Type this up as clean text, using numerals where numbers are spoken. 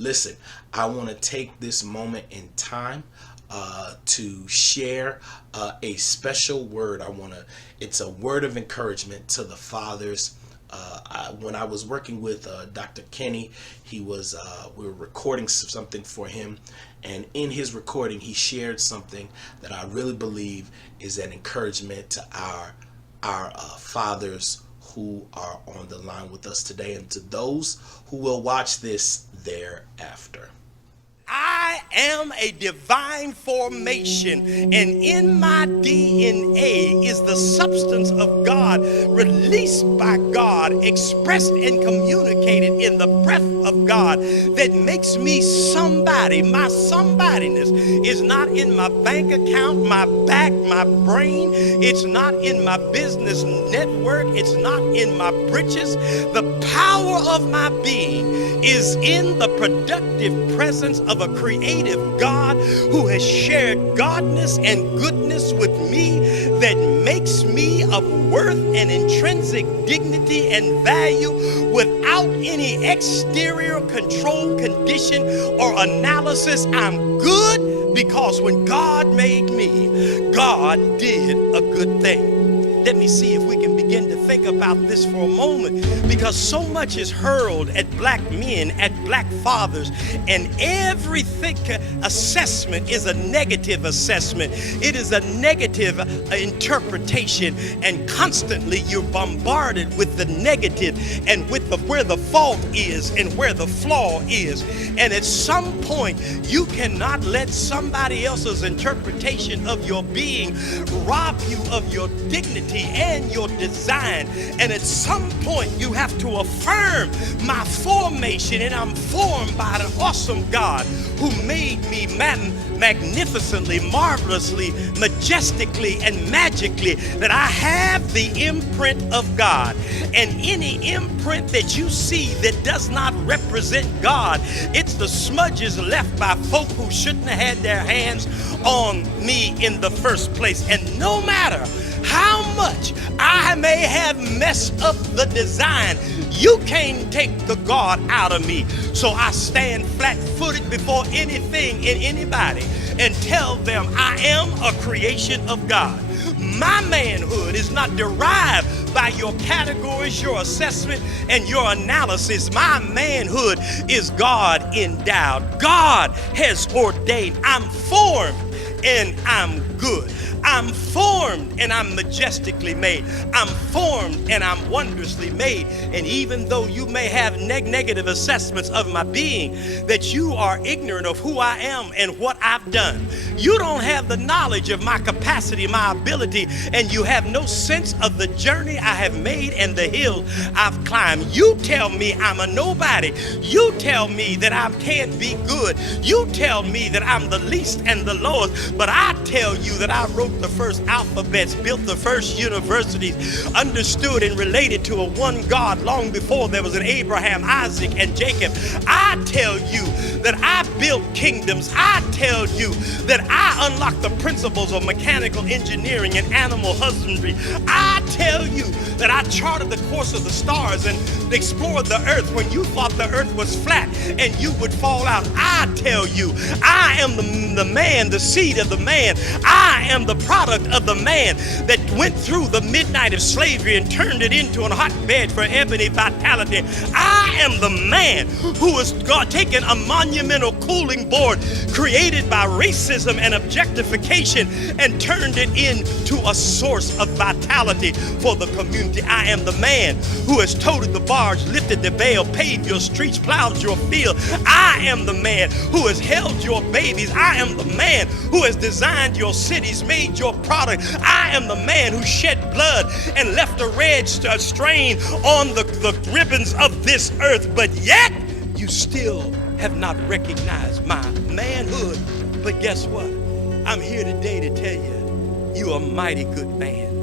Listen, I want to take this moment in time to share a special word. It's a word of encouragement to the fathers. When I was working with Dr. Kinney, we were recording something for him, and in his recording, he shared something that I really believe is an encouragement to our fathers who are on the line with us today, and to those who will watch this thereafter. I am a divine formation, and in my DNA is the substance of God, released by God, expressed and communicated in the breath of God, that makes me somebody. My somebodyness is not in my bank account, my back, my brain. It's not in my business network. It's not in my britches. The power of my being is in the productive presence of a creative God who has shared godness and goodness with me, that makes me of worth and intrinsic dignity and value without any exterior control, condition, or analysis. I'm good because when God made me, God did a good thing. Let me see if we can begin to think about this for a moment, because so much is hurled at black men, at black fathers, and every assessment is a negative assessment. It is a negative interpretation, and constantly you're bombarded with the negative and with where the fault is and where the flaw is. And at some point, you cannot let somebody else's interpretation of your being rob you of your dignity and your design. And at some point you have to affirm my formation, and I'm formed by an awesome God who made me magnificently, marvelously, majestically, and magically, that I have the imprint of God. And any imprint that you see that does not represent God, it's the smudges left by folk who shouldn't have had their hands on me in the first place. And no matter how much I may have messed up the design, you can't take the God out of me. So I stand flat-footed before anything and anybody and tell them I am a creation of God. My manhood is not derived by your categories, your assessment, and your analysis. My manhood is God endowed. God has ordained. I'm formed and I'm good. I'm formed and I'm majestically made. I'm formed and I'm wondrously made. And even though you may have negative assessments of my being, that you are ignorant of who I am and what I've done. You don't have the knowledge of my capacity, my ability, and you have no sense of the journey I have made and the hill I've climbed. You tell me I'm a nobody. You tell me that I can't be good. You tell me that I'm the least and the lowest. But I tell you that I wrote the first alphabets, built the first universities, understood and related to a one God long before there was an Abraham, Isaac, and Jacob. I tell you that I built kingdoms. I tell you that I unlocked the principles of mechanical engineering and animal husbandry. I tell you that I charted the course of the stars and explored the earth when you thought the earth was flat and you would fall out. I tell you, I am the man, the seed of the man. I am the product of the man that went through the midnight of slavery and turned it into a hotbed for ebony vitality. I am the man who has taken a monumental cooling board created by racism and objectification and turned it into a source of vitality for the community. I am the man who has toted the barge, lifted the bale, paved your streets, plowed your field. I am the man who has held your babies. I am the man who has designed your cities, made your product. I am the man who shed blood and left a red stain on the ribbons of this earth, but yet you still have not recognized my manhood. But guess what? I'm here today to tell you, you are a mighty good man.